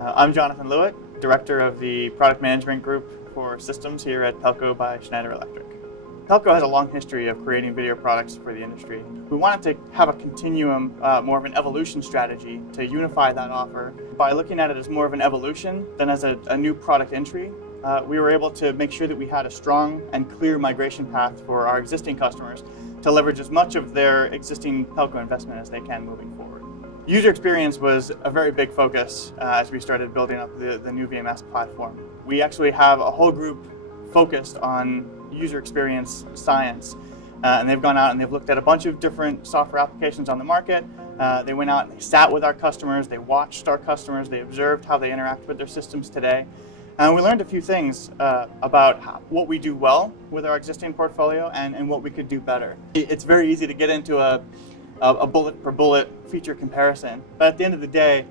I'm Jonathan Lewick, Director of the Product Management Group for Systems here at Pelco by Schneider Electric. Pelco has a long history of creating video products for the industry. We wanted to have a continuum, more of an evolution strategy to unify that offer. By looking at it as more of an evolution than as a new product entry, we were able to make sure that we had a strong and clear migration path for our existing customers to leverage as much of their existing Pelco investment as they can moving forward. User experience was a very big focus as we started building up the new VMS platform. We actually have a whole group focused on user experience science, and they've gone out and they've looked at a bunch of different software applications on the market. They went out and they sat with our customers, they watched our customers, they observed how they interact with their systems today. And we learned a few things about what we do well with our existing portfolio and what we could do better. It's very easy to get into a bullet per bullet feature comparison, but at the end of the day,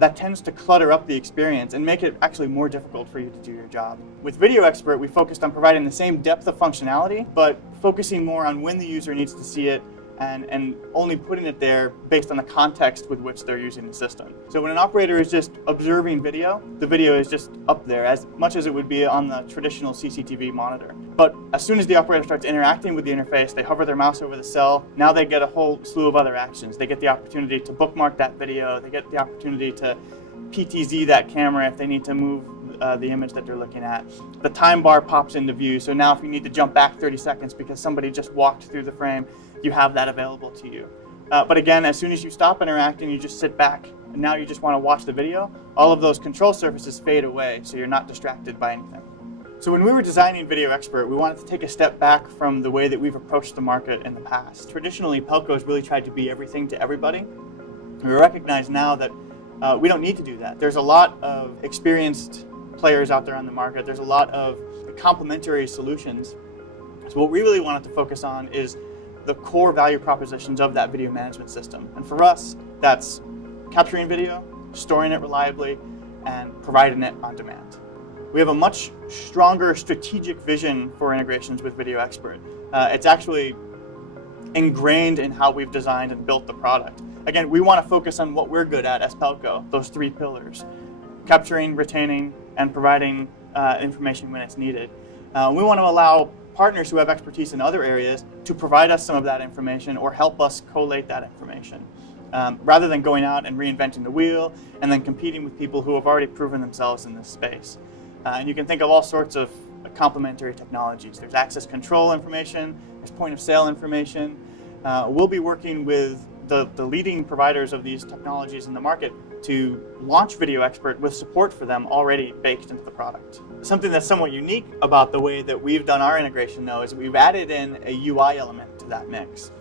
that tends to clutter up the experience and make it actually more difficult for you to do your job. With VideoXpert, we focused on providing the same depth of functionality, but focusing more on when the user needs to see it and only putting it there based on the context with which they're using the system. So when an operator is just observing video, the video is just up there as much as it would be on the traditional CCTV monitor. But as soon as the operator starts interacting with the interface, they hover their mouse over the cell, now they get a whole slew of other actions. They get the opportunity to bookmark that video, they get the opportunity to PTZ that camera if they need to move the image that they're looking at. The time bar pops into view, so now if you need to jump back 30 seconds because somebody just walked through the frame, you have that available to you. But again, as soon as you stop interacting, you just sit back, and now you just want to watch the video, all of those control surfaces fade away, so you're not distracted by anything. So when we were designing VideoXpert, we wanted to take a step back from the way that we've approached the market in the past. Traditionally, Pelco's really tried to be everything to everybody. We recognize now that we don't need to do that. There's a lot of experienced players out there on the market. There's a lot of complementary solutions. So what we really wanted to focus on is the core value propositions of that video management system. And for us, that's capturing video, storing it reliably, and providing it on demand. We have a much stronger strategic vision for integrations with VideoXpert. It's actually ingrained in how we've designed and built the product. Again, we want to focus on what we're good at as Pelco, those three pillars: capturing, retaining, and providing information when it's needed. We want to allow partners who have expertise in other areas to provide us some of that information or help us collate that information, rather than going out and reinventing the wheel and then competing with people who have already proven themselves in this space. And you can think of all sorts of complementary technologies. There's access control information, there's point of sale information. We'll be working with the leading providers of these technologies in the market to launch VideoXpert with support for them already baked into the product. Something that's somewhat unique about the way that we've done our integration, though, is we've added in a UI element to that mix.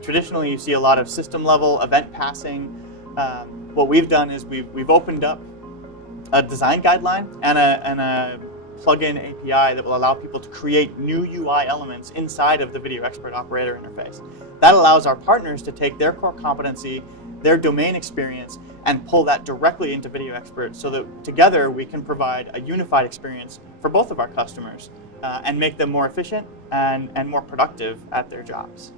Traditionally, you see a lot of system-level event passing. What we've done is we've opened up a design guideline and a plugin API that will allow people to create new UI elements inside of the VideoXpert operator interface. That allows our partners to take their core competency, their domain experience, and pull that directly into VideoXpert so that together we can provide a unified experience for both of our customers and make them more efficient and more productive at their jobs.